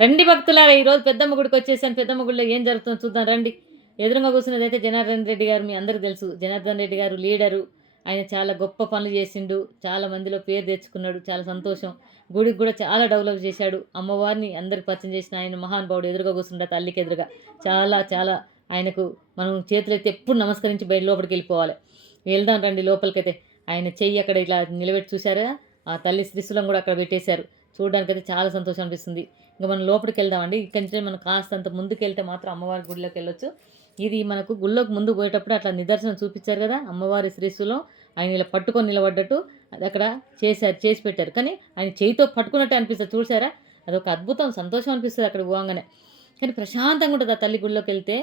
రండి భక్తులారా ఈరోజు పెద్దమ్మ గుడికి వచ్చేసాను. పెద్దమ్మ గుడిలో ఏం జరుగుతుందో చూద్దాం రండి. ఎదురుగా కూర్చున్నది అయితే జనార్దన్ రెడ్డి గారు మీ అందరికీ తెలుసు. జనార్దన్ రెడ్డి గారు లీడరు ఆయన చాలా గొప్ప పనులు చేసిండు. చాలా మందిలో పేరు తెచ్చుకున్నాడు. చాలా సంతోషం. గుడికి కూడా చాలా డెవలప్ చేశాడు. అమ్మవారిని అందరికి పరిచయం చేసిన ఆయన మహానుభావుడు ఎదురుగా కూర్చుంటా తల్లికి ఎదురుగా. చాలా చాలా ఆయనకు మనం చేతులైతే ఎప్పుడు నమస్కరించి బయట లోపలికి వెళ్ళిపోవాలి. వెళ్దాం రండి లోపలికైతే. ఆయన చెయ్యి అక్కడ ఇలా నిలబెట్టి చూశారా ఆ తల్లి శ్రీశూలం కూడా అక్కడ పెట్టేశారు. చూడడానికి అయితే చాలా సంతోషం అనిపిస్తుంది. ఇంకా మనం లోపలికి వెళ్దామండి ఇక్కడి నుంచి మనం కాస్తంత ముందుకు వెళ్తే మాత్రం అమ్మవారి గుడిలోకి వెళ్ళొచ్చు ఇది మనకు గుళ్ళోకి ముందు పోయేటప్పుడు అట్లా నిదర్శనం చూపించారు కదా అమ్మవారి శ్రీశూలం. ఆయన ఇలా పట్టుకొని నిలబడ్డట్టు అది అక్కడ చేశారు చేసి పెట్టారు. కానీ ఆయన చేయితో పట్టుకున్నట్టే అనిపిస్తుంది. చూసారా అదొక అద్భుతం. సంతోషం అనిపిస్తుంది అక్కడ పోగానే. కానీ ప్రశాంతంగా ఉంటుంది ఆ తల్లి గుడిలోకి వెళ్తే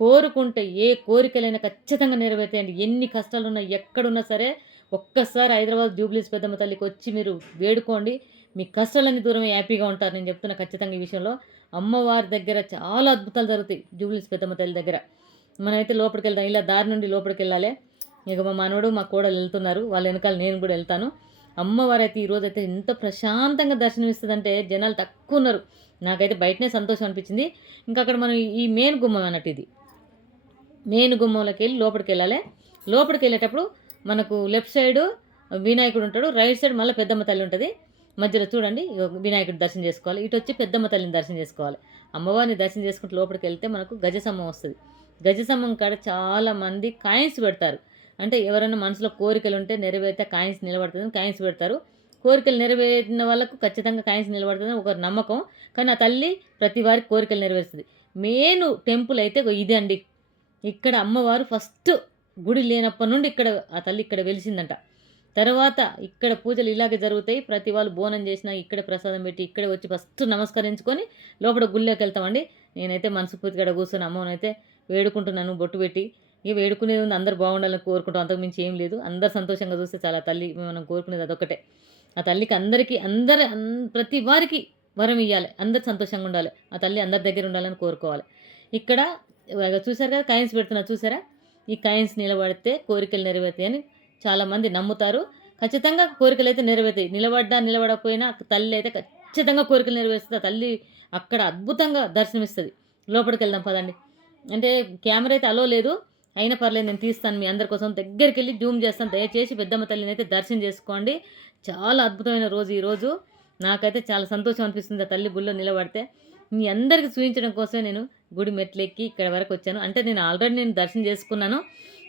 కోరుకుంటే ఏ కోరికలైనా ఖచ్చితంగా నెరవేర్తాయండి. ఎన్ని కష్టాలు ఉన్నా ఎక్కడున్నా సరే ఒక్కసారి హైదరాబాద్ జూబ్లీస్ పెద్దమ్మ తల్లికి వచ్చి మీరు వేడుకోండి. మీ కష్టాలన్నీ దూరం హ్యాపీగా ఉంటారు. నేను చెప్తున్నా ఖచ్చితంగా ఈ విషయంలో అమ్మవారి దగ్గర చాలా అద్భుతాలు జరుగుతాయి. జూబ్లీస్ పెద్దమ్మ తల్లి దగ్గర. మనమైతే లోపలికి వెళ్తాం ఇలా దారి నుండి లోపలికి వెళ్ళాలి. ఇక మా మనవడు మా కోడలు వెళ్తున్నారు. వాళ్ళ వెనకాల నేను కూడా వెళ్తాను. అమ్మవారు అయితే ఈరోజు అయితే ఎంత ప్రశాంతంగా దర్శనమిస్తుందంటే జనాలు తక్కువ ఉన్నారు. నాకైతే బయటనే సంతోషం అనిపించింది. ఇంకా అక్కడ మనం ఈ మెయిన్ గుమ్మం అన్నట్టు ఇది. మెయిన్ గుమ్మంలోకి వెళ్ళి లోపలికి వెళ్ళాలి. లోపలికి వెళ్ళేటప్పుడు మనకు లెఫ్ట్ సైడ్ వినాయకుడు ఉంటాడు. రైట్ సైడ్ మళ్ళీ పెద్దమ్మ తల్లి ఉంటుంది. మధ్యలో చూడండి వినాయకుడు వినాయకుడి దర్శనం చేసుకోవాలి. ఇటు వచ్చి పెద్దమ్మ తల్లిని దర్శనం చేసుకోవాలి. అమ్మవారిని దర్శనం చేసుకుంటూ లోపలికి వెళ్తే మనకు గజసమ్మం వస్తుంది. గజసమ్మం కాడ చాలామంది కాయిన్స్ పెడతారు. అంటే ఎవరైనా మనసులో కోరికలు ఉంటే నెరవేరితే కాయిన్స్ నిలబడుతుందని కాయిన్స్ పెడతారు. కోరికలు నెరవేరిన వాళ్ళకు ఖచ్చితంగా కాయిన్స్ నిలబడుతుందని ఒక నమ్మకం. కానీ ఆ తల్లి ప్రతి వారికి కోరికలు నెరవేరుస్తుంది. మెయిన్ టెంపుల్ అయితే ఇదే అండి. ఇక్కడ అమ్మవారు ఫస్ట్ గుడి లేనప్పటి నుండి ఇక్కడ ఆ తల్లి ఇక్కడ వెలిసిందంట. తర్వాత ఇక్కడ పూజలు ఇలాగే జరుగుతాయి. ప్రతి వాళ్ళు బోనం చేసినా ఇక్కడే ప్రసాదం పెట్టి ఇక్కడే వచ్చి ఫస్ట్ నమస్కరించుకొని లోపల గుళ్ళోకి వెళ్తామండి. నేనైతే మనసుపూర్తిగా ఇక్కడ కూర్చొని అమ్మనైతే వేడుకుంటున్నాను బొట్టు పెట్టి. ఇక వేడుకునేది ఉంది అందరు బాగుండాలని కోరుకుంటాం. అంతకుమించి ఏం లేదు. అందరు సంతోషంగా చూస్తే చాలా తల్లి మనం కోరుకునేది అదొకటే ఆ తల్లికి అందరికీ అందరి అన్- ప్రతి వారికి వరం ఇవ్వాలి అందరు సంతోషంగా ఉండాలి. ఆ తల్లి అందరి దగ్గర ఉండాలని కోరుకోవాలి. ఇక్కడ చూసారు కదా కాయిన్స్ పెడుతున్నా చూసారా ఈ కాయిన్స్ నిలబడితే కోరికలు నెరవేరుతాయి అని చాలామంది నమ్ముతారు. ఖచ్చితంగా కోరికలు అయితే నెరవేరుతాయి. నిలబడ్డా నిలబడకపోయినా తల్లి అయితే ఖచ్చితంగా కోరికలు నెరవేరుస్తుంది. తల్లి అక్కడ అద్భుతంగా దర్శనమిస్తుంది. లోపలికి వెళ్దాం పదండి. అంటే కెమెరా అయితే అలో లేదు. అయినా పర్లేదు నేను తీస్తాను మీ అందరి కోసం. దగ్గరికి వెళ్ళి జూమ్ చేస్తాను. దయచేసి పెద్దమ్మ తల్లిని అయితే దర్శనం చేసుకోండి. చాలా అద్భుతమైన రోజు ఈరోజు నాకైతే చాలా సంతోషం అనిపిస్తుంది ఆ తల్లి గుళ్ళో నిలబడితే. మీ అందరికి చూపించడం కోసమే నేను గుడి మెట్లెక్కి ఇక్కడ వరకు వచ్చాను. అంటే నేను ఆల్రెడీ నేను దర్శనం చేసుకున్నాను.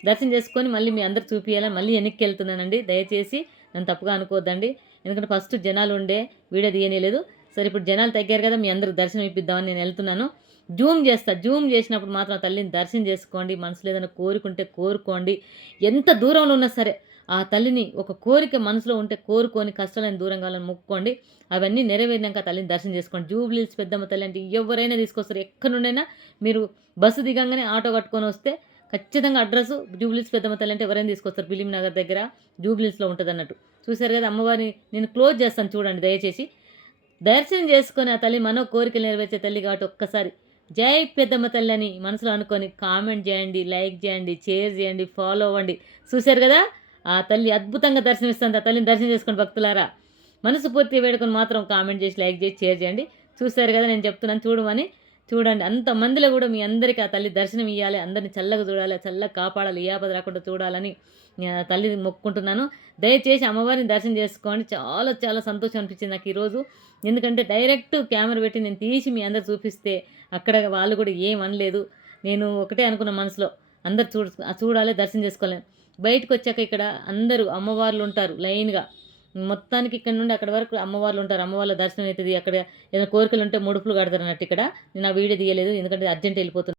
దర్శనం చేసుకొని మళ్ళీ మీ అందరు చూపించాలని మళ్ళీ వెనక్కి వెళ్తున్నానండి. దయచేసి నన్ను తప్పుగా అనుకోవద్దండి. ఎందుకంటే ఫస్ట్ జనాలు ఉండే వీడియో తీయనేలేదు. సరే ఇప్పుడు జనాలు తగ్గారు కదా మీ అందరికి దర్శనం ఇప్పిద్దామని నేను వెళ్తున్నాను. జూమ్ చేస్తా. జూమ్ చేసినప్పుడు మాత్రం తల్లిని దర్శనం చేసుకోండి. మనసులో ఏదైనా కోరుకుంటే కోరుకోండి. ఎంత దూరంలో ఉన్నా సరే ఆ తల్లిని ఒక కోరిక మనసులో ఉంటే కోరుకొని కష్టాలను దూరం కావాలని మొక్కుకోండి. అవన్నీ నెరవేరినాక తల్లిని దర్శనం చేసుకోండి. జూబ్లీస్ పెద్దమ్మ తల్లి అంటే ఎవరైనా తీసుకొస్తారు. ఎక్కడి నుండైనా మీరు బస్సు దిగంగానే ఆటో కట్టుకొని వస్తే ఖచ్చితంగా అడ్రస్ జూబ్లీస్ పెద్దమ్మ తల్లి అంటే ఎవరైనా తీసుకొస్తారు. బిలిం నగర్ దగ్గర జూబ్లీస్లో ఉంటుంది అన్నట్టు చూశారు కదా అమ్మవారిని నేను క్లోజ్ చేస్తాను చూడండి దయచేసి. దర్శనం చేసుకొని ఆ తల్లి మనో కోరికలు నెరవేర్చే తల్లి కాబట్టి ఒక్కసారి జై పెద్దమ్మ తల్లి అని మనసులో అనుకొని కామెంట్ చేయండి లైక్ చేయండి షేర్ చేయండి ఫాలో అవ్వండి. చూశారు కదా? ఆ తల్లి అద్భుతంగా దర్శనమిస్తుంది. ఆ తల్లిని దర్శనం చేసుకుని భక్తులారా మనసు పూర్తి వేడుకొని మాత్రం కామెంట్ చేసి లైక్ చేసి షేర్ చేయండి. చూశారు కదా నేను చెప్తున్నాను చూడమని. చూడండి అంతమందిలో కూడా మీ అందరికీ ఆ తల్లి దర్శనం ఇవ్వాలి అందరిని చల్లగా చూడాలి చల్లగా కాపాడాలి ఏ ఆపద రాకుండా చూడాలని తల్లి తల్లిని మొక్కుకుంటున్నాను దయచేసి అమ్మవారిని దర్శనం చేసుకోండి. చాలా చాలా సంతోషం అనిపించింది నాకు ఈరోజు. ఎందుకంటే డైరెక్ట్ కెమెరా పెట్టి నేను తీసి మీ అందరు చూపిస్తే అక్కడ వాళ్ళు కూడా ఏం అనలేదు. నేను ఒకటే అనుకున్న మనసులో అందరు చూడ చూడాలి దర్శనం చేసుకోలేను బయటకు వచ్చాక ఇక్కడ అందరూ అమ్మవార్లు ఉంటారు లైన్గా. మొత్తానికి ఇక్కడ నుండి అక్కడ వరకు అమ్మవార్లు ఉంటారు. అమ్మవార్ల దర్శనం అవుతుంది అక్కడ ఏదైనా కోరికలు ఉంటే ముడుపులు కడతారు అన్నట్టు ఇక్కడ. నేను ఆ వీడియో తీయలేదు ఎందుకంటే అర్జెంట్ వెళ్ళిపోతుంది.